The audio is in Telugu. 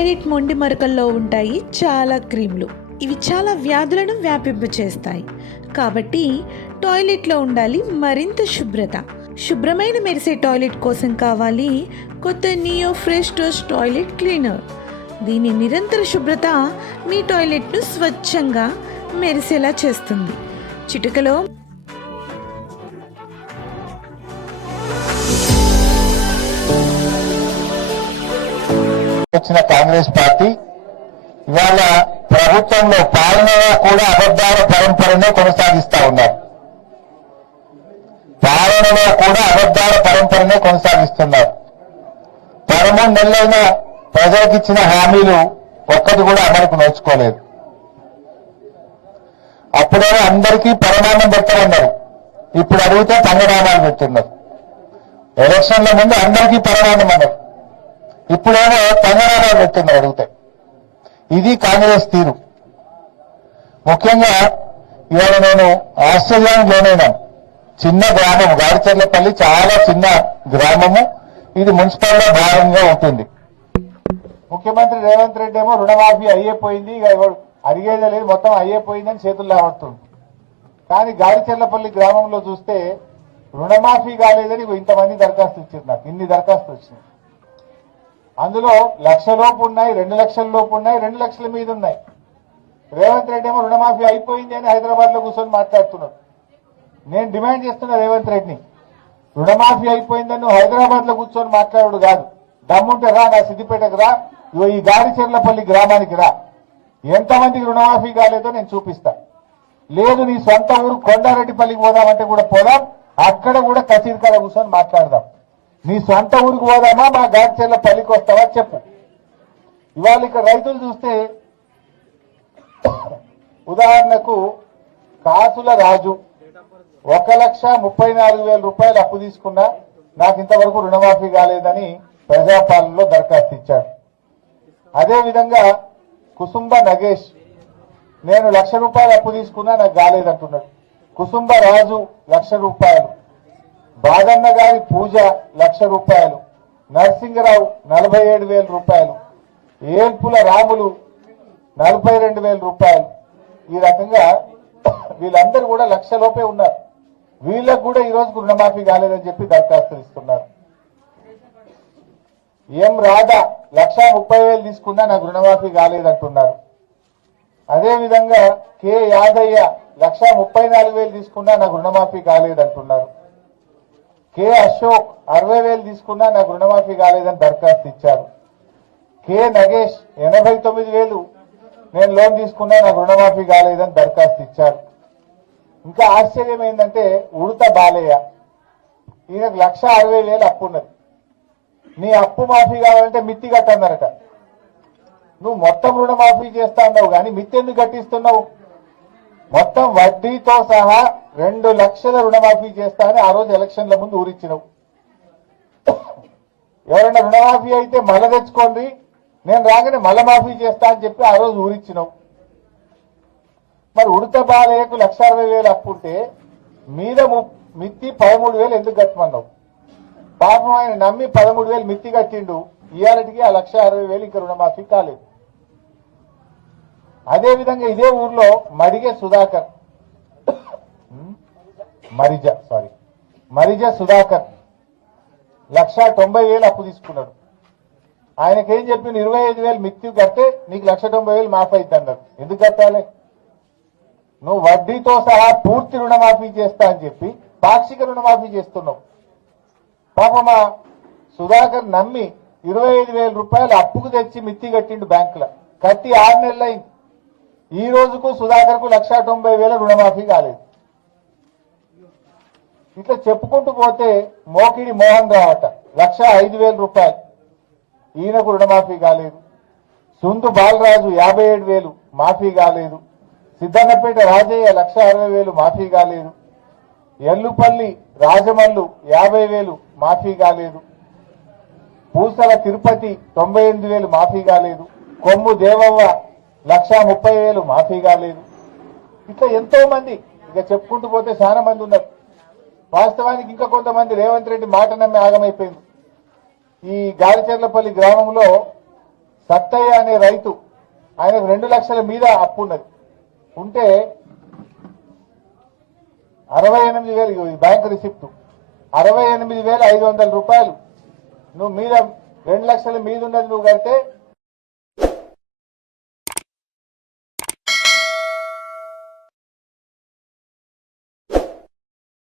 టాయిలెట్ మొండి మరకల్లో ఉంటాయి చాలా క్రీములు. ఇవి చాలా వ్యాధులను వ్యాపింపచేస్తాయి. కాబట్టి టాయిలెట్లో ఉండాలి మరింత శుభ్రత. శుభ్రమైన మెరిసే టాయిలెట్ కోసం కావాలి కొత్త neo fresh dose toilet cleaner. దీని నిరంతర శుభ్రత మీ టాయిలెట్ను స్వచ్ఛంగా మెరిసేలా చేస్తుంది. చిటికలో వచ్చిన కాంగ్రెస్ పార్టీ ఇవాళ ప్రభుత్వంలో పాలనలో కూడా అబద్ధాల పరంపరనే కొనసాగిస్తా ఉన్నారు. పాలనలో కూడా అబద్ధాల పరంపరనే కొనసాగిస్తున్నారు. 13 నెలలైన ప్రజలకు ఇచ్చిన హామీలు ఒక్కటి కూడా అమలుకు నోచుకోలేదు. అప్పుడేమో అందరికీ పరమాన్నం పెట్టమన్నారు, ఇప్పుడు అడిగితే పంగనామాలు పెట్టున్నారు. ఎలక్షన్ల ముందు అందరికీ పరమాన్నం అన్నారు, ఇప్పుడేమో పంగనామాలు పెట్టున్నారు అడిగితే. ఇది కాంగ్రెస్ తీరు. ముఖ్యంగా ఇవాళ నేను ఆశ్చర్యానికి లోనైనాను. చిన్న గ్రామం గాడిచెర్లపల్లి, చాలా చిన్న గ్రామము. ఇది మున్సిపల్లో భాగంగా ఉంటుంది. ముఖ్యమంత్రి రేవంత్ రెడ్డి ఏమో రుణమాఫీ అయ్యేపోయింది, ఇక అడిగేదే లేదు, మొత్తం అయ్యేపోయిందని చేతులు లావడుతుంది. కానీ గాడిచెర్లపల్లి గ్రామంలో చూస్తే రుణమాఫీ కాలేదని ఇంతమంది దరఖాస్తు ఇచ్చారు. నాకు ఇన్ని దరఖాస్తు వచ్చినాయి. అందులో 1,00,000 లోపు ఉన్నాయి, 2 లక్షల లోపు ఉన్నాయి, 2 లక్షల మీద ఉన్నాయి. రేవంత్ రెడ్డి ఏమో రుణమాఫీ అయిపోయింది అని హైదరాబాద్ లో కూర్చొని మాట్లాడుతున్నాడు. నేను డిమాండ్ చేస్తున్నా రేవంత్ రెడ్డిని, రుణమాఫీ అయిపోయిందని నువ్వు హైదరాబాద్ లో కూర్చొని మాట్లాడు కాదు, దమ్ముంటే రా నా సిద్దిపేటకు రా, ఈ గాడిచెర్లపల్లి గ్రామానికి రా, ఎంతమందికి రుణమాఫీ కాలేదో నేను చూపిస్తా. లేదు నీ సొంత ఊరు కొండారెడ్డిపల్లికి పోదామంటే కూడా పోదాం, అక్కడ కూడా కచీరికాడ కూర్చొని మాట్లాడదాం. నీ సొంత ఊరికి పోదామా, మా గాడిచెర్లపల్లికి వస్తావా చెప్పు. ఇవాళ ఇక్కడ రైతులు చూస్తే ఉదాహరణకు కాసుల రాజు 1,34,000 రూపాయలు అప్పు తీసుకున్నా నాకు ఇంతవరకు రుణమాఫీ కాలేదని ప్రజాపాలనలో దరఖాస్తు ఇచ్చాడు. అదేవిధంగా కుసుంబ నగేష్ నేను 1,00,000 రూపాయలు అప్పు తీసుకున్నా నాకు కాలేదంటున్నాడు. కుసుంబ రాజు 1,00,000 రూపాయలు, బాదన్న గారి పూజ 1,00,000 రూపాయలు, నరసింగరావు 47,000 రూపాయలు, ఏల్పుల రాములు 42,000 రూపాయలు. ఈ రకంగా వీళ్ళందరూ కూడా 1,00,000 లోపే ఉన్నారు. వీళ్ళకు కూడా ఈ రోజుకు రుణమాఫీ కాలేదని చెప్పి దరఖాస్తులు ఇస్తున్నారు. ఎం రాధా 1,30,000 తీసుకున్నా నాకు రుణమాఫీ కాలేదంటున్నారు. అదేవిధంగా కె యాదయ్య 1,34,000 తీసుకున్నా నాకు రుణమాఫీ కాలేదంటున్నారు. కె అశోక్ 60,000 తీసుకున్నా నాకు రుణమాఫీ కాలేదని దరఖాస్తు ఇచ్చారు. కె నగేష్ 89,000 నేను లోన్ తీసుకున్నా నాకు రుణమాఫీ కాలేదని దరఖాస్తు ఇచ్చారు. ఇంకా ఆశ్చర్యం ఏంటంటే ఉడత బాలయ్య, ఈయనకు 1,60,000 అప్పు ఉన్నది. నీ అప్పు మాఫీ కావాలంటే మిత్తి కట్టన్నారట. నువ్వు మొత్తం రుణమాఫీ చేస్తా అన్నావు కానీ మిత్తి ఎందుకు కట్టిస్తున్నావు? మొత్తం వడ్డీతో సహా 2 లక్షల రుణమాఫీ చేస్తా అని ఆ రోజు ఎలక్షన్ల ముందు ఊరిచ్చినావు. ఎవరైనా రుణమాఫీ అయితే మళ్ళా తెచ్చుకోండి, నేను రాగానే మళ్ళా మాఫీ చేస్తా అని చెప్పి ఆ రోజు ఊరిచ్చినావు. మరి ఉడత బాలయ్యకు 1,60,000 అప్పు ఉంటే మీద మిత్తి 13,000 ఎందుకు కట్టమన్నావు? పాపం ఆయన నమ్మి 13,000 మిత్తి కట్టిండు. ఇవాళకి ఆ 1,60,000 ఇంకా రుణమాఫీ కాలేదు. అదేవిధంగా ఇదే ఊర్లో మరిజ సుధాకర్ 1,90,000 అప్పు తీసుకున్నాడు. ఆయనకేం చెప్పింది, 25,000 మిత్తి కడితే నీకు 1,90,000 మాఫీ అవుతుంది అన్నారు. ఎందుకు కట్టాలి? నువ్వు వడ్డీతో సహా పూర్తి రుణమాఫీ చేస్తా అని చెప్పి పాక్షిక రుణమాఫీ చేస్తున్నావు. పాపమా సుధాకర్ నమ్మి 25,000 రూపాయలు అప్పుకు తెచ్చి మిత్తి కట్టిండు బ్యాంకులో. కట్టి 6 నెలలు అయింది. ఈ రోజుకు సుధాకర్ కు 1,90,000 రుణమాఫీ కాలేదు. ఇట్లా చెప్పుకుంటూ పోతే మోకిడి మోహన్ రావట 1,05,000 రూపాయలు, ఈయనకు రుణమాఫీ కాలేదు. సుందు బాలరాజు 57,000 మాఫీ కాలేదు. సిద్ధన్నపేట రాజయ్య 1,60,000 మాఫీ కాలేదు. ఎల్లుపల్లి రాజమల్లు 50,000 మాఫీ కాలేదు. పూసల తిరుపతి 98,000 మాఫీ కాలేదు. కొమ్ము దేవవ్వ 1,30,000 మాఫీ కాలేదు. ఇట్లా ఎంతో మంది, ఇక చెప్పుకుంటూ పోతే చాలా మంది ఉన్నారు. వాస్తవానికి ఇంకా కొంతమంది రేవంత్ రెడ్డి మాట నమ్మి ఆగమైపోయింది. ఈ గాలిచెర్లపల్లి గ్రామంలో సత్తయ్య అనే రైతు, ఆయనకు 2 లక్షల మీద అప్పు ఉన్నది. ఉంటే 68,000 బ్యాంకు రిసిప్ట్, 68,500 రూపాయలు నువ్వు మీద 2 లక్షల మీద ఉన్నది నువ్వు కడితే